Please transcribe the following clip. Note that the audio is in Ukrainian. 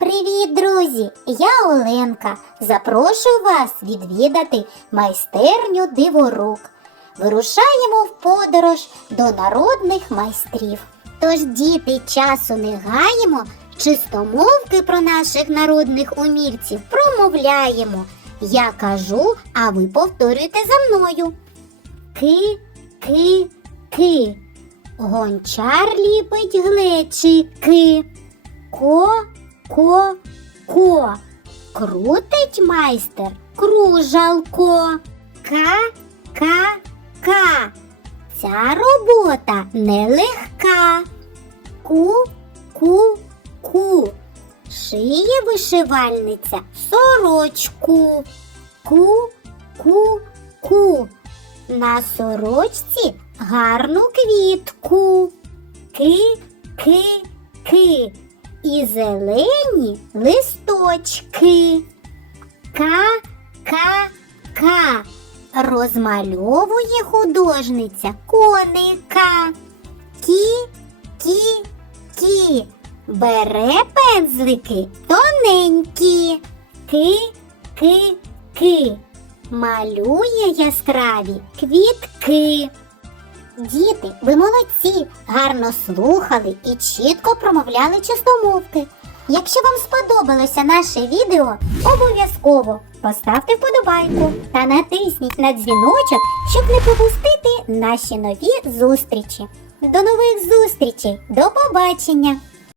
Привіт, друзі! Я Оленка. Запрошую вас відвідати майстерню диворук. Вирушаємо в подорож до народних майстрів. Тож, діти, часу не гаємо, чистомовки про наших народних умільців промовляємо. Я кажу, а ви повторюєте за мною. Ки, ки, ки. Гончар ліпить глечики. Ко, ко, ко. Крутить майстер кружалко. Ка, ка, ка. Ця робота нелегка. Ку, ку, ку. Шиє вишивальниця сорочку. Ку, ку, ку. На сорочці гарну квітку. Ки, ки, ки. І зелені листочки. Ка, ка, ка. Розмальовує художниця коника. Кі, кі, кі. Бере пензлики тоненькі. Ки, ки, ки. Малює яскраві квітки. Діти, ви молодці, гарно слухали і чітко промовляли чистомовки. Якщо вам сподобалося наше відео, обов'язково поставте вподобайку та натисніть на дзвіночок, щоб не пропустити наші нові зустрічі. До нових зустрічей! До побачення!